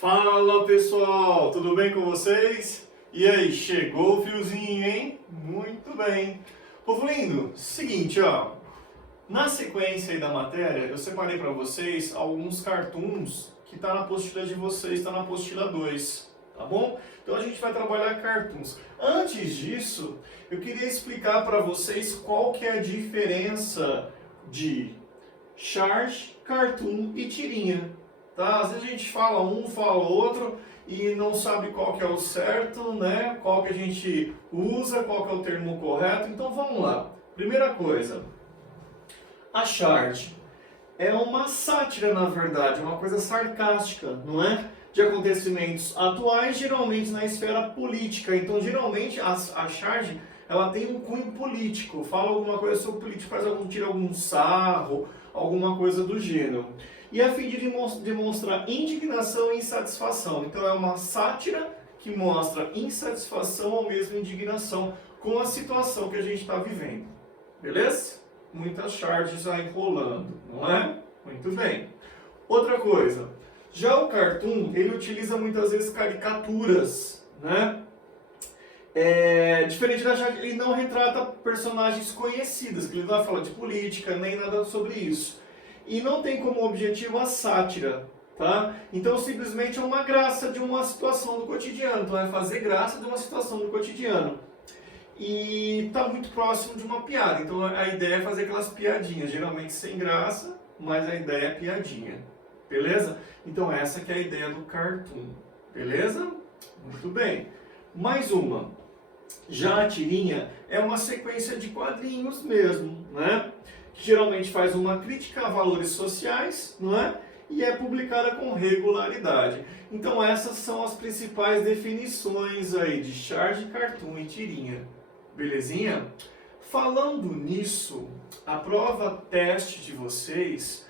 Fala pessoal, tudo bem com vocês? E aí, chegou o fiozinho, hein? Muito bem. Povo lindo, seguinte, ó. Na sequência aí da matéria, eu separei para vocês alguns cartoons que tá na apostila de vocês, tá na apostila 2, tá bom? Então a gente vai trabalhar cartoons. Antes disso, eu queria explicar para vocês qual que é a diferença de charge, cartoon e tirinha. Tá? Às vezes a gente fala um, fala outro e não sabe qual que é o certo, né? Qual que a gente usa, qual que é o termo correto. Então vamos lá. Primeira coisa, a charge é uma sátira, na verdade, uma coisa sarcástica, não é? De acontecimentos atuais, geralmente na esfera política. Então, geralmente, a charge ela tem um cunho político, fala alguma coisa sobre política, tira algum sarro, alguma coisa do gênero. E a fim de demonstrar indignação e insatisfação. Então, é uma sátira que mostra insatisfação ou mesmo indignação com a situação que a gente está vivendo. Beleza? Muitas charges aí rolando, não é? Muito bem. Outra coisa, já o cartoon, ele utiliza muitas vezes caricaturas, né? Diferente da charge, ele não retrata personagens conhecidos, que ele não vai falar de política, nem nada sobre isso. E não tem como objetivo a sátira, tá? Então simplesmente é uma graça de uma situação do cotidiano, então é fazer graça de uma situação do cotidiano. E está muito próximo de uma piada, então a ideia é fazer aquelas piadinhas, geralmente sem graça, mas a ideia é piadinha, beleza? Então essa que é a ideia do cartoon, beleza? Muito bem. Mais uma. Já a tirinha é uma sequência de quadrinhos mesmo, né? Que geralmente faz uma crítica a valores sociais, não é? E é publicada com regularidade. Então essas são as principais definições aí de charge, cartoon e tirinha. Belezinha? Falando nisso, a prova teste de vocês,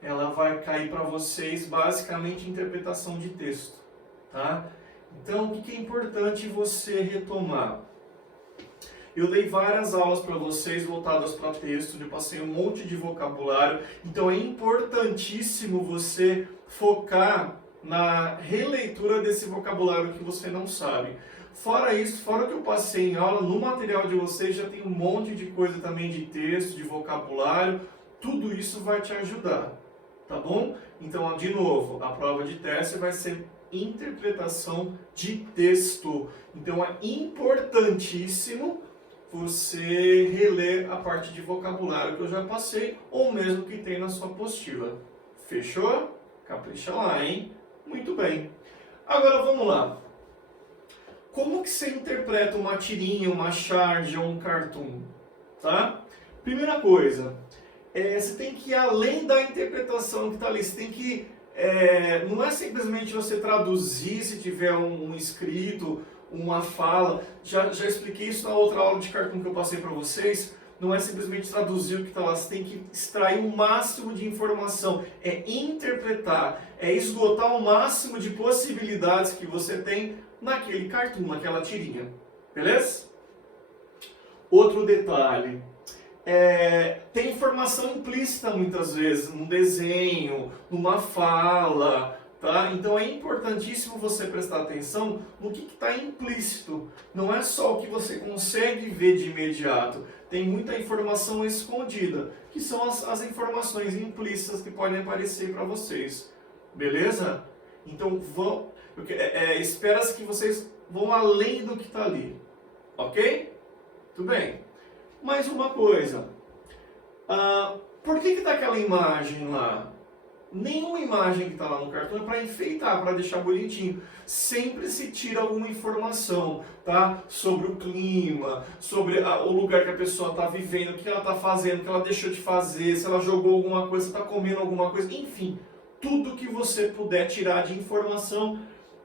ela vai cair para vocês basicamente interpretação de texto, tá? Então, o que é importante você retomar? Eu dei várias aulas para vocês voltadas para texto, eu passei um monte de vocabulário, então é importantíssimo você focar na releitura desse vocabulário que você não sabe. Fora isso, fora o que eu passei em aula, no material de vocês já tem um monte de coisa também de texto, de vocabulário, tudo isso vai te ajudar, tá bom? Então, de novo, a prova de teste vai ser interpretação de texto. Então, é importantíssimo você reler a parte de vocabulário que eu já passei, ou mesmo que tem na sua apostila. Fechou? Capricha lá, hein? Muito bem. Agora, vamos lá. Como que você interpreta uma tirinha, uma charge ou um cartoon? Tá? Primeira coisa, você tem que ir além da interpretação que está ali. Você tem que... não é simplesmente você traduzir se tiver um escrito, uma fala. Já expliquei isso na outra aula de cartoon que eu passei para vocês. Não é simplesmente traduzir o que está lá. Você tem que extrair o máximo de informação. É interpretar, é esgotar o máximo de possibilidades que você tem naquele cartoon, naquela tirinha. Beleza? Outro detalhe. Tem informação implícita muitas vezes num desenho, numa fala, tá? Então é importantíssimo você prestar atenção no que está implícito. Não é só o que você consegue ver de imediato. Tem muita informação escondida, que são as informações implícitas que podem aparecer para vocês. Beleza? Então espera-se que vocês vão além do que está ali. Ok? Tudo bem. Mais uma coisa, por que está aquela imagem lá? Nenhuma imagem que está lá no cartão é para enfeitar, para deixar bonitinho. Sempre se tira alguma informação, tá? Sobre o clima, sobre o lugar que a pessoa está vivendo, o que ela está fazendo, o que ela deixou de fazer, se ela jogou alguma coisa, está comendo alguma coisa, enfim. Tudo que você puder tirar de informação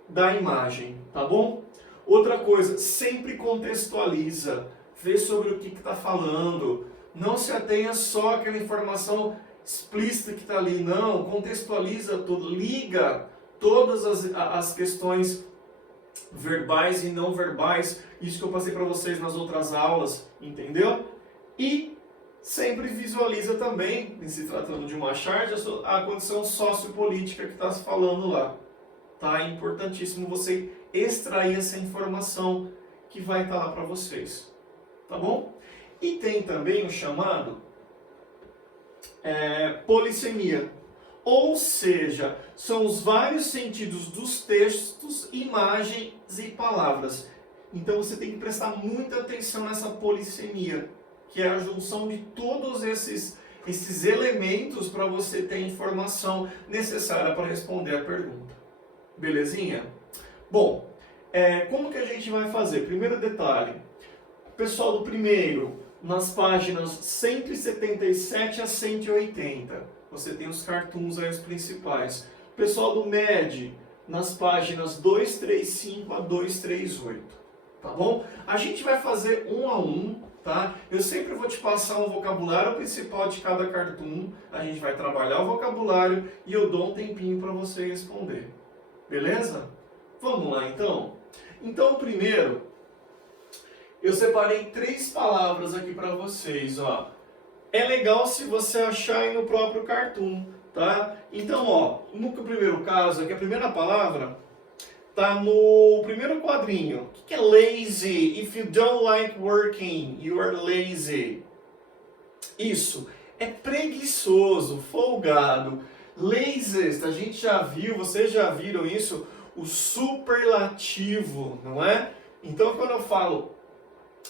da imagem, tá bom? Outra coisa, sempre contextualiza. Vê sobre o que está falando. Não se atenha só àquela informação explícita que está ali. Não, contextualiza tudo. Liga todas as questões verbais e não verbais. Isso que eu passei para vocês nas outras aulas. Entendeu? E sempre visualiza também, em se tratando de uma charge, a condição sociopolítica que está se falando lá. tá? É importantíssimo você extrair essa informação que vai estar lá para vocês, tá bom? E tem também o chamado polissemia, ou seja, são os vários sentidos dos textos, imagens e palavras. Então você tem que prestar muita atenção nessa polissemia, que é a junção de todos esses elementos para você ter a informação necessária para responder a pergunta. Belezinha? Bom, como que a gente vai fazer? Primeiro detalhe, pessoal do primeiro, nas páginas 177 a 180, você tem os cartoons aí, os principais. Pessoal do MED, nas páginas 235 a 238, tá bom? A gente vai fazer um a um, tá? Eu sempre vou te passar um vocabulário principal de cada cartoon, a gente vai trabalhar o vocabulário e eu dou um tempinho para você responder. Beleza? Vamos lá então? Então, primeiro, eu separei 3 palavras aqui para vocês, ó. É legal se você achar aí no próprio cartoon, tá? Então, ó, no primeiro caso, aqui a primeira palavra tá no primeiro quadrinho. O que é lazy? If you don't like working, you are lazy. Isso, é preguiçoso, folgado. Laziest, a gente já viu, vocês já viram isso? O superlativo, não é? Então, quando eu falo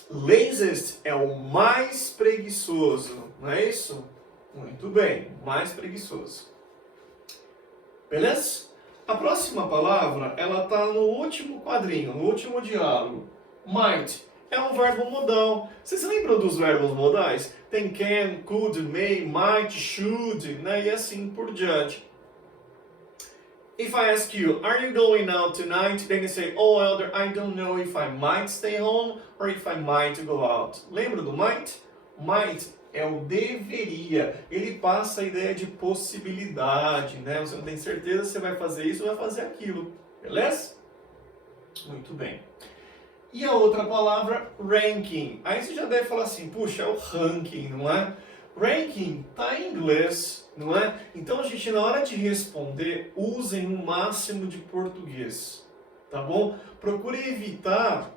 laziest, é o mais preguiçoso, não é isso? Muito bem, mais preguiçoso. Beleza? A próxima palavra, ela está no último quadrinho, no último diálogo. Might é um verbo modal. Vocês lembram dos verbos modais? Tem can, could, may, might, should, né? E assim por diante. If I ask you, are you going out tonight? Then you say, oh, Elder, I don't know if I might stay home or if I might go out. Lembra do might? Might é o deveria. Ele passa a ideia de possibilidade, né? Você não tem certeza se você vai fazer isso ou vai fazer aquilo. Beleza? Muito bem. E a outra palavra, ranking. Aí você já deve falar assim, puxa, é o ranking, não é? Ranking está em inglês, não é? Então a gente, na hora de responder, usem o máximo de português, tá bom? Procure evitar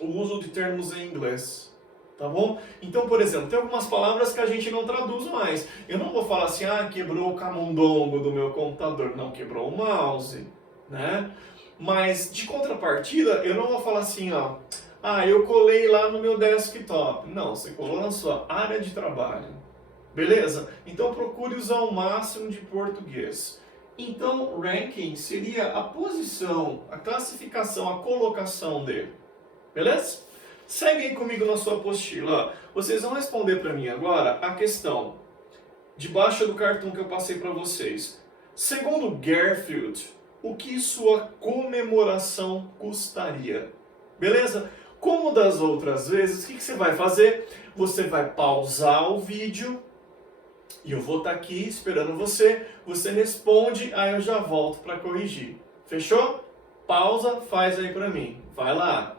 o uso de termos em inglês, tá bom? Então, por exemplo, tem algumas palavras que a gente não traduz mais. Eu não vou falar assim, quebrou o camundongo do meu computador. Não, quebrou o mouse, né? Mas, de contrapartida, eu não vou falar assim, eu colei lá no meu desktop. Não, você colou na sua área de trabalho. Beleza? Então procure usar o máximo de português. Então, ranking seria a posição, a classificação, a colocação dele. Beleza? Segue aí comigo na sua apostila. Vocês vão responder para mim agora a questão debaixo do cartão que eu passei para vocês. Segundo Garfield, o que sua comemoração custaria? Beleza? Como das outras vezes, o que você vai fazer? Você vai pausar o vídeo e eu vou estar aqui esperando você. Você responde, aí eu já volto para corrigir. Fechou? Pausa, faz aí para mim. Vai lá.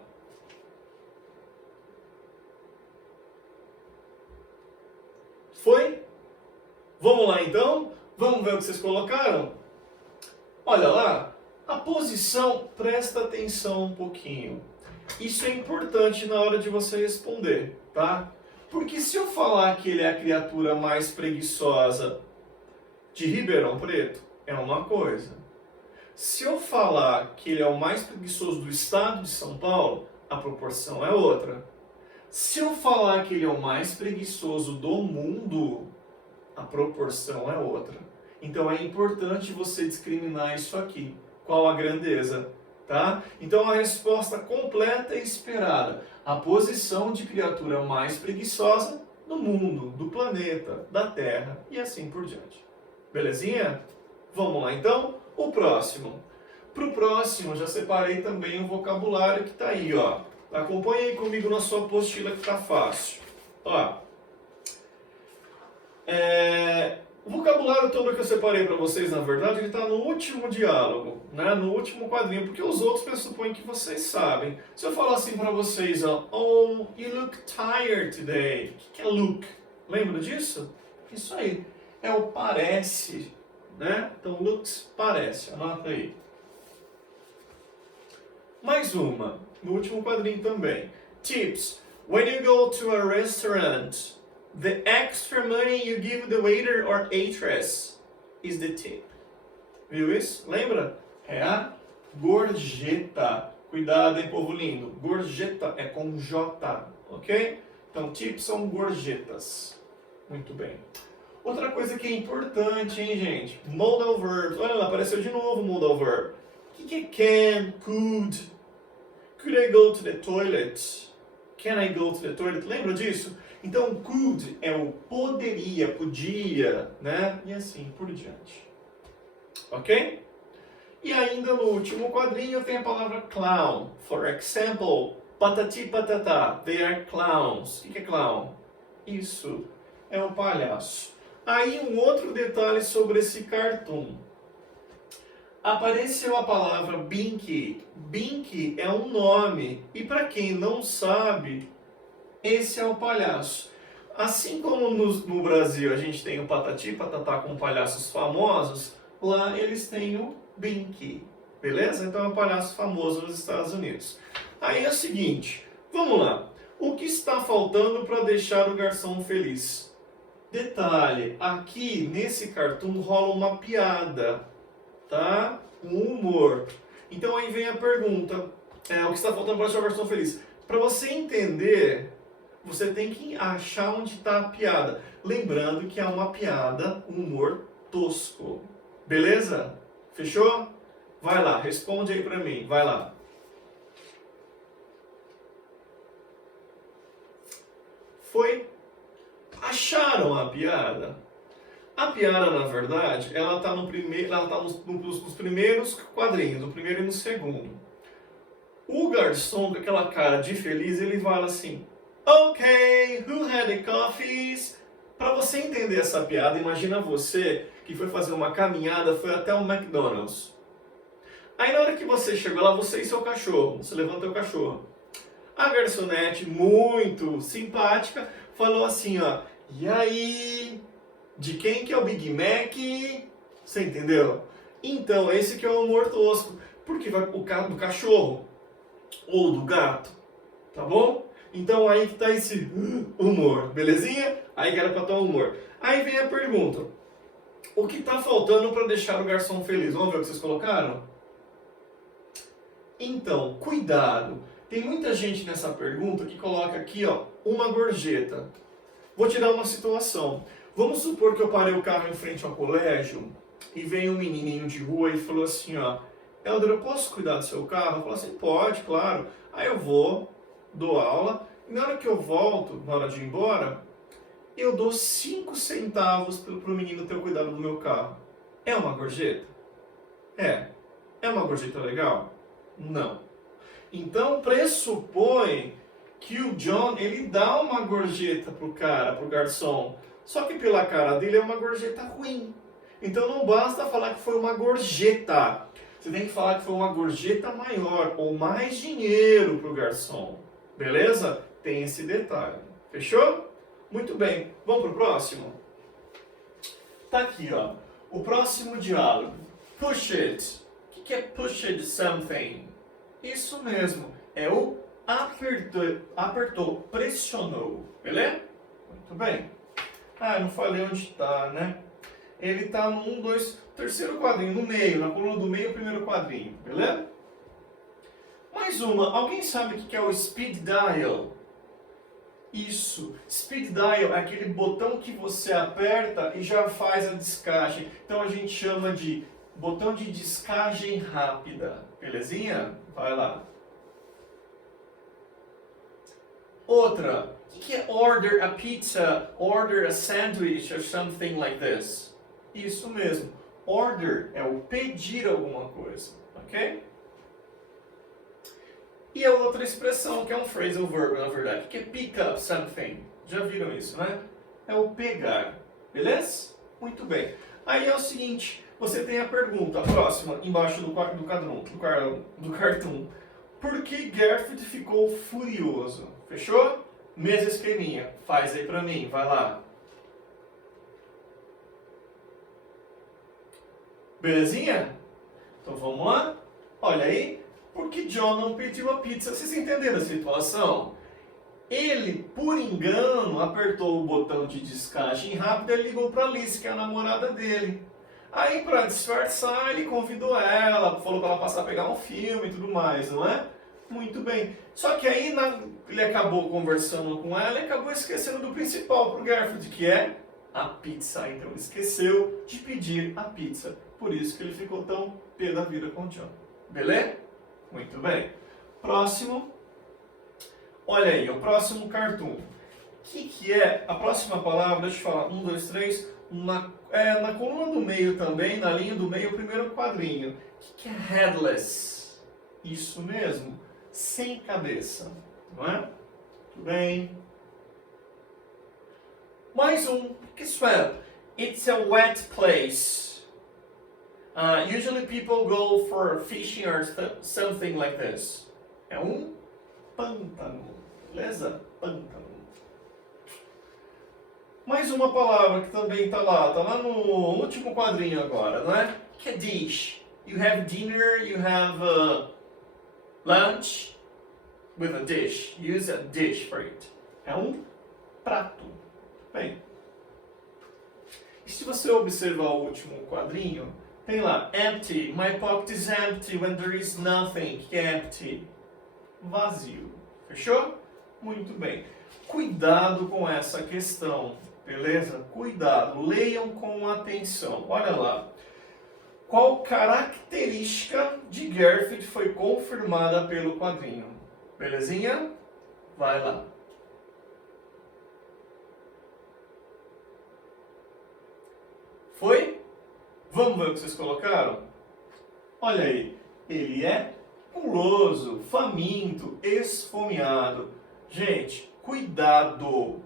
Foi? Vamos lá então? Vamos ver o que vocês colocaram? Olha lá, a posição, presta atenção um pouquinho. Isso é importante na hora de você responder, tá? Porque se eu falar que ele é a criatura mais preguiçosa de Ribeirão Preto, é uma coisa. Se eu falar que ele é o mais preguiçoso do estado de São Paulo, a proporção é outra. Se eu falar que ele é o mais preguiçoso do mundo, a proporção é outra. Então é importante você discriminar isso aqui. Qual a grandeza? Tá? Então a resposta completa e esperada. A posição de criatura mais preguiçosa do mundo, do planeta, da Terra e assim por diante. Belezinha? Vamos lá então? O próximo. Para o próximo, já separei também o vocabulário que está aí, ó. Acompanhe aí comigo na sua apostila que está fácil. Ó. O vocabulário todo que eu separei para vocês, na verdade, ele está no último diálogo, né? No último quadrinho, porque os outros pressupõem que vocês sabem. Se eu falar assim para vocês, ó, oh, you look tired today. O que é look? Lembra disso? Isso aí. É o parece, né? Então, looks, parece. Anota aí. Mais uma, no último quadrinho também. Tips. When you go to a restaurant, the extra money you give the waiter or waitress is the tip. Viu isso? Lembra? É a gorjeta. Cuidado, hein, povo lindo. Gorjeta é com J, ok? Então, tips são gorjetas. Muito bem. Outra coisa que é importante, hein, gente? Modal verbs. Olha lá, apareceu de novo o modal verb. O que é can, could? Could I go to the toilet? Can I go to the toilet? Lembra disso? Então, could é o poderia, podia, né? E assim por diante. Ok? E ainda no último quadrinho tem a palavra clown. For example, patati patatá. They are clowns. O que é clown? Isso, é um palhaço. Aí um outro detalhe sobre esse cartoon. Apareceu a palavra Binky. Binky é um nome. E para quem não sabe, esse é o palhaço. Assim como no Brasil a gente tem o Patati Patatá com palhaços famosos, lá eles têm o Binky. Beleza? Então é um palhaço famoso nos Estados Unidos. Aí é o seguinte, vamos lá. O que está faltando para deixar o garçom feliz? Detalhe, aqui nesse cartoon rola uma piada, tá? Um humor. Então aí vem a pergunta, o que está faltando para deixar o garçom feliz? Para você entender, você tem que achar onde está a piada. Lembrando que é uma piada, um humor tosco. Beleza? Fechou? Vai lá, responde aí para mim, vai lá. Foi? Acharam a piada? A piada, na verdade, ela está nos primeiros quadrinhos, no primeiro e no segundo. O garçom, com aquela cara de feliz, ele fala assim, ok, who had the coffees? Para você entender essa piada, imagina você que foi fazer uma caminhada, foi até o McDonald's. Aí na hora que você chegou lá, você e seu cachorro, você levantou o cachorro. A garçonete, muito simpática, falou assim, ó, e aí, de quem que é o Big Mac? Você entendeu? Então, esse que é o humor tosco, porque vai o caso do cachorro ou do gato, tá bom? Então aí que tá esse humor, belezinha? Aí que era pra ter um humor. Aí vem a pergunta, o que tá faltando para deixar o garçom feliz? Vamos ver o que vocês colocaram? Então, cuidado. Tem muita gente nessa pergunta que coloca aqui, ó, uma gorjeta. Vou te dar uma situação. Vamos supor que eu parei o carro em frente ao colégio e veio um menininho de rua e falou assim, ó, Helder, eu posso cuidar do seu carro? Eu falo assim, pode, claro. Aí eu vou, dou aula, e na hora que eu volto, na hora de ir embora, eu dou 5 centavos para o menino ter o cuidado do meu carro. É uma gorjeta? É. É uma gorjeta legal? Não. Então pressupõe que o John, ele dá uma gorjeta pro cara, pro garçom. Só que pela cara dele é uma gorjeta ruim. Então não basta falar que foi uma gorjeta. Você tem que falar que foi uma gorjeta maior, ou mais dinheiro pro garçom. Beleza? Tem esse detalhe. Fechou? Muito bem. Vamos pro próximo? Tá aqui, ó. O próximo diálogo. Push it. O que é push it something? Isso mesmo. É o apertou, pressionou. Beleza? Muito bem. Ah, eu não falei onde está, né? Ele está no 1, 2, terceiro quadrinho, no meio, na coluna do meio, primeiro quadrinho. Beleza? Mais uma. Alguém sabe o que é o speed dial? Isso. Speed dial é aquele botão que você aperta e já faz a descagem. Então a gente chama de botão de descagem rápida. Belezinha? Vai lá. Outra. O que é order a pizza, order a sandwich or something like this? Isso mesmo. Order é o pedir alguma coisa. Ok? E a outra expressão, que é um phrasal verb, na verdade, que é pick up something. Já viram isso, né? É o pegar. Beleza? Muito bem. Aí é o seguinte, você tem a pergunta, a próxima, embaixo do cartoon. Por que Garfield ficou furioso? Fechou? Mesmo esqueminha. Faz aí pra mim, vai lá. Belezinha? Então vamos lá? Olha aí. Porque John não pediu a pizza. Vocês entenderam a situação? Ele, por engano, apertou o botão de descagem rápido e ligou para Alice, que é a namorada dele. Aí, para disfarçar, ele convidou ela, falou para ela passar a pegar um filme e tudo mais, não é? Muito bem. Só que aí ele acabou conversando com ela e acabou esquecendo do principal para o Garfield, que é a pizza. Então ele esqueceu de pedir a pizza. Por isso que ele ficou tão pé da vida com o John. Beleza? Muito bem. Próximo. Olha aí, o próximo cartoon. O que é? A próxima palavra, deixa eu falar. 1, 2, 3. Na coluna do meio também, na linha do meio, o primeiro quadrinho. O que é headless? Isso mesmo. Sem cabeça. Não é? Tudo bem. Mais um. O que isso é? It's a wet place. Usually people go for fishing or something like this. É um pântano. Beleza? Pântano. Mais uma palavra que também está lá no último quadrinho agora, não é? Que é dish. You have dinner, you have lunch with a dish. Use a dish for it. É um prato. Bem, e se você observar o último quadrinho, tem lá, empty, my pocket is empty when there is nothing, que é empty. Vazio. Fechou? Muito bem. Cuidado com essa questão, beleza? Cuidado, leiam com atenção. Olha lá. Qual característica de Garfield foi confirmada pelo quadrinho? Belezinha? Vai lá. Foi? Vamos ver o que vocês colocaram? Olha aí. Ele é guloso, faminto, esfomeado. Gente, cuidado! O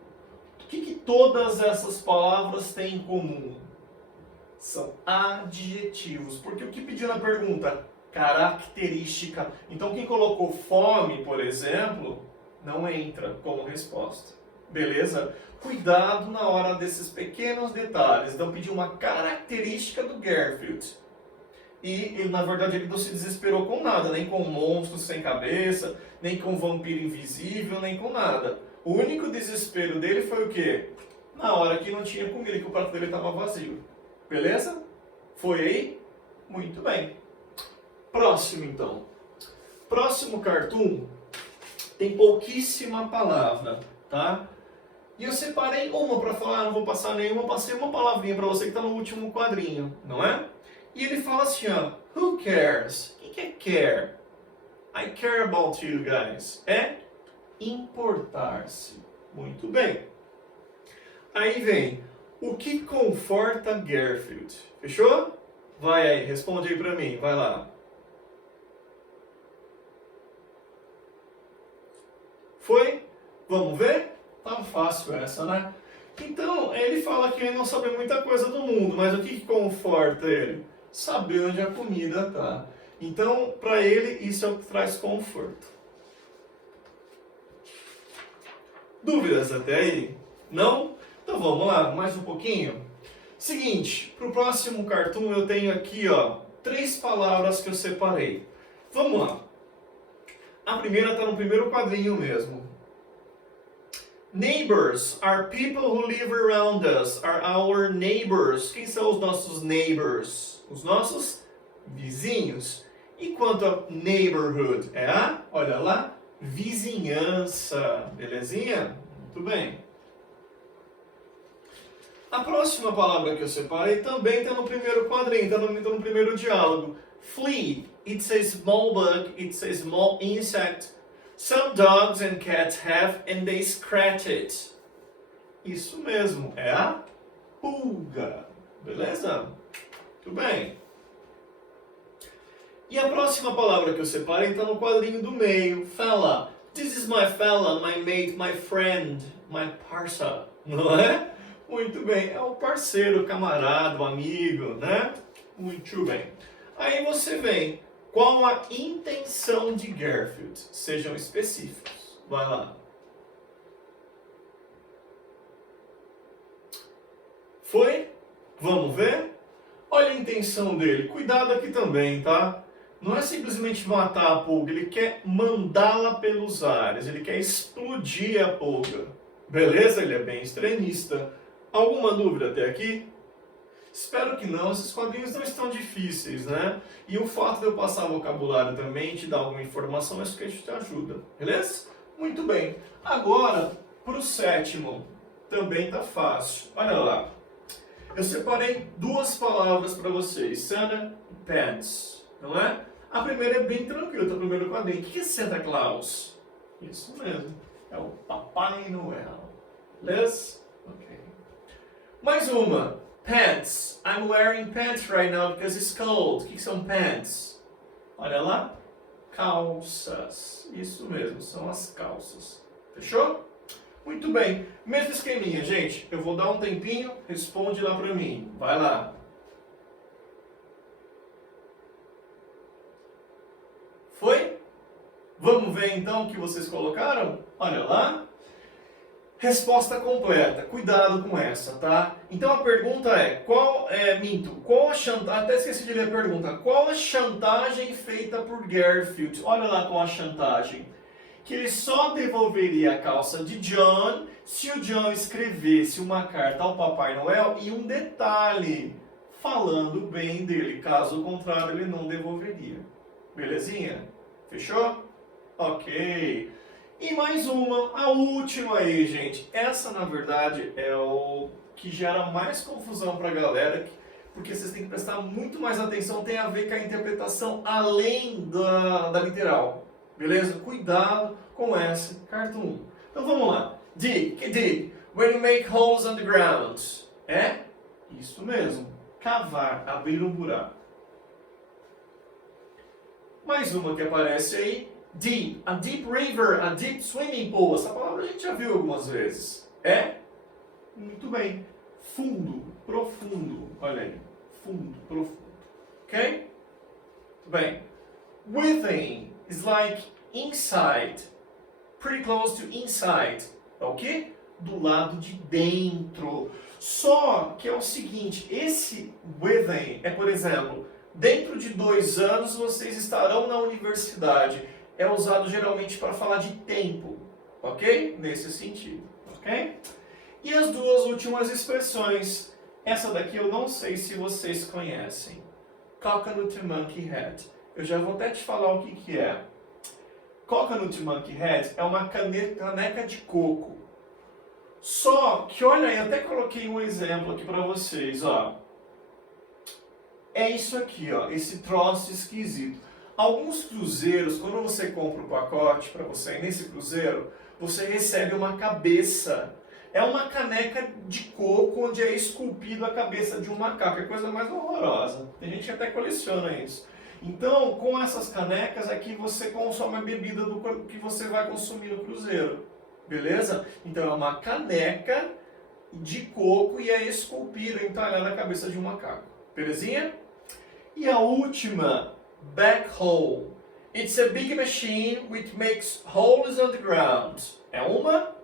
que todas essas palavras têm em comum? São adjetivos. Porque o que pediu na pergunta? Característica. Então, quem colocou fome, por exemplo, não entra como resposta. Beleza? Cuidado na hora desses pequenos detalhes. Então, pediu uma característica do Garfield. E, na verdade, ele não se desesperou com nada, nem com monstros sem cabeça, nem com vampiro invisível, nem com nada. O único desespero dele foi o quê? Na hora que não tinha comida, que o prato dele estava vazio. Beleza? Foi aí? Muito bem. Próximo, então. Próximo cartoon tem pouquíssima palavra, tá? E eu separei uma para falar, não vou passar nenhuma, passei uma palavrinha para você que está no último quadrinho, não é? E ele fala assim, ó, who cares? O que é care? I care about you guys. É importar-se. Muito bem. Aí vem, o que conforta Garfield? Fechou? Vai aí, responde aí pra mim, vai lá. Foi? Vamos ver? Tá fácil essa, né? Então, ele fala que ele não sabe muita coisa do mundo, mas o que conforta ele? Saber onde a comida tá. Então, para ele, isso é o que traz conforto. Dúvidas até aí? Não? Então vamos lá, mais um pouquinho. Seguinte, para o próximo cartoon eu tenho aqui, ó, 3 palavras que eu separei. Vamos lá. A primeira está no primeiro quadrinho mesmo. Neighbors are people who live around us, are our neighbors. Quem são os nossos neighbors? Os nossos vizinhos. E quanto a neighborhood? É a, olha lá, vizinhança. Belezinha? Muito bem. A próxima palavra que eu separei também está no primeiro quadrinho, está no primeiro diálogo. Flea. It's a small bug, it's a small insect. Some dogs and cats have and they scratch it. Isso mesmo, é a pulga. Beleza? Muito bem. E a próxima palavra que eu separei está no quadrinho do meio. Fella. This is my fella, my mate, my friend, my parça. Não é? Muito bem. É o parceiro, o camarada, o amigo, né? Muito bem. Aí você vem. Qual a intenção de Garfield? Sejam específicos. Vai lá. Foi? Vamos ver? Olha a intenção dele. Cuidado aqui também, tá? não é simplesmente matar a pulga, ele quer mandá-la pelos ares, ele quer explodir a pulga. Beleza? Ele é bem extremista. Alguma dúvida até aqui? Espero que não, esses quadrinhos não estão difíceis, né? E o fato de eu passar vocabulário também, te dar alguma informação, acho que isso te ajuda, beleza? Muito bem. Agora, para o sétimo, também tá fácil. Olha lá. Eu separei duas palavras para vocês, Santa e Pants, não é? A primeira é bem tranquila, tá no primeiro quadrinho. O que é Santa Claus? Isso mesmo, é o Papai Noel. Beleza? Ok. Mais uma. Pants. I'm wearing pants right now because it's cold. O que são pants? Olha lá. Calças. Isso mesmo, são as calças. Fechou? Muito bem. Mesmo esqueminha, gente. Eu vou dar um tempinho, responde lá pra mim. Vai lá. Foi? Vamos ver então o que vocês colocaram? Olha lá. Resposta completa. Cuidado com essa, tá? Então a pergunta é, qual a chantagem, até esqueci de ler a pergunta. Qual a chantagem feita por Garfield? Olha lá qual a chantagem. Que ele só devolveria a calça de John se o John escrevesse uma carta ao Papai Noel e um detalhe, falando bem dele. Caso contrário, ele não devolveria. Belezinha? Fechou? Ok. E mais uma, a última aí, gente. Essa, na verdade, é o que gera mais confusão pra galera, porque vocês têm que prestar muito mais atenção, tem a ver com a interpretação além da literal. Beleza? Cuidado com essa cartoon. Então vamos lá. Dig, que dig? When you make holes on the ground. É isso mesmo. Cavar, abrir um buraco. Mais uma que aparece aí. Deep, a deep river, a deep swimming pool. Essa palavra a gente já viu algumas vezes. É? Muito bem. Fundo, profundo. Olha aí. Fundo, profundo. Ok? Muito bem. Within is like inside. Pretty close to inside. É o quê? Do lado de dentro. Só que é o seguinte, esse within é, por exemplo, dentro de 2 anos vocês estarão na universidade. É usado geralmente para falar de tempo, ok? Nesse sentido, ok? E as duas últimas expressões. Essa daqui eu não sei se vocês conhecem. Coconut Monkey Head. Eu já vou até te falar o que é. Coconut Monkey Head é uma caneca de coco. Só que, olha aí, eu até coloquei um exemplo aqui para vocês, ó. É isso aqui, ó, esse troço esquisito. Alguns cruzeiros, quando você compra o pacote para você ir nesse cruzeiro, você recebe uma cabeça. É uma caneca de coco onde é esculpido a cabeça de um macaco. É a coisa mais horrorosa. Tem gente que até coleciona isso. Então, com essas canecas aqui, você consome a bebida do que você vai consumir no cruzeiro. Beleza? Então, é uma caneca de coco e é esculpida, entalhada na cabeça de um macaco. Belezinha? E a última... Backhoe. It's a big machine which makes holes on the ground. É uma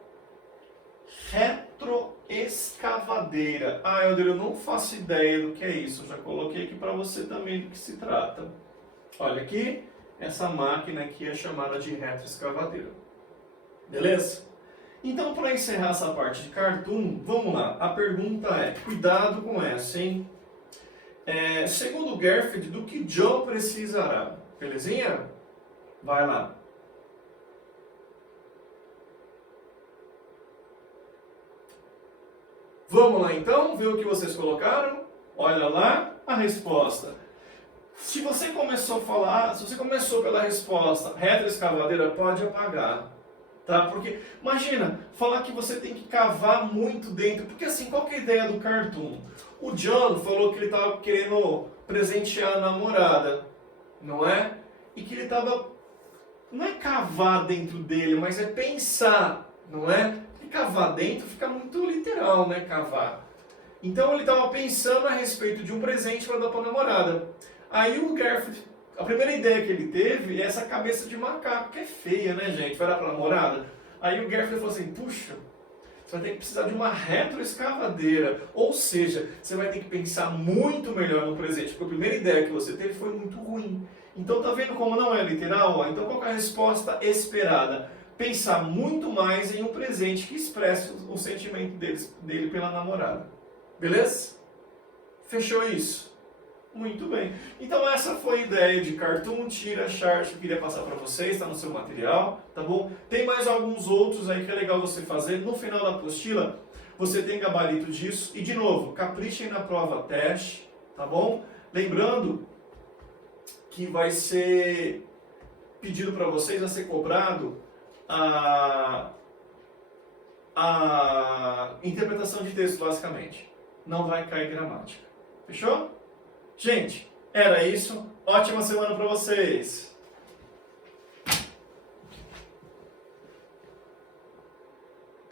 retroescavadeira. Ah, eu não faço ideia do que é isso. Eu já coloquei aqui para você também do que se trata. Olha aqui, essa máquina aqui é chamada de retroescavadeira. Beleza? Então, para encerrar essa parte de cartoon, vamos lá. A pergunta é, cuidado com essa, hein? Segundo Garfield, do que John precisará? Belezinha? Vai lá. Vamos lá então, ver o que vocês colocaram? Olha lá a resposta. Se você começou a falar, se você começou pela resposta retroescavadeira, pode apagar. Tá? Porque, imagina, falar que você tem que cavar muito dentro. Porque assim, qual que é a ideia do cartoon? O John falou que ele estava querendo presentear a namorada, não é? E que ele estava, não é cavar dentro dele, mas é pensar, não é? E cavar dentro fica muito literal, né? Cavar. Então ele estava pensando a respeito de um presente para dar para a namorada. Aí o Garfield, a primeira ideia que ele teve é essa cabeça de macaco, que é feia, né, gente? Vai dar para a namorada? Aí o Garfield falou assim, puxa, Você vai ter que precisar de uma retroescavadeira. Ou seja, você vai ter que pensar muito melhor no presente, porque a primeira ideia que você teve foi muito ruim. Então tá vendo como não é literal? Ó? Então qual que é a resposta esperada? Pensar muito mais em um presente que expresse o sentimento dele pela namorada. Beleza? Fechou isso? Muito bem. Então essa foi a ideia de cartoon, tira, chart que eu queria passar para vocês, está no seu material, tá bom? Tem mais alguns outros aí que é legal você fazer. No final da apostila, você tem gabarito disso. E de novo, caprichem na prova teste, tá bom? Lembrando que vai ser pedido para vocês, vai ser cobrado a interpretação de texto, basicamente. Não vai cair gramática. Fechou? Gente, era isso. Ótima semana para vocês!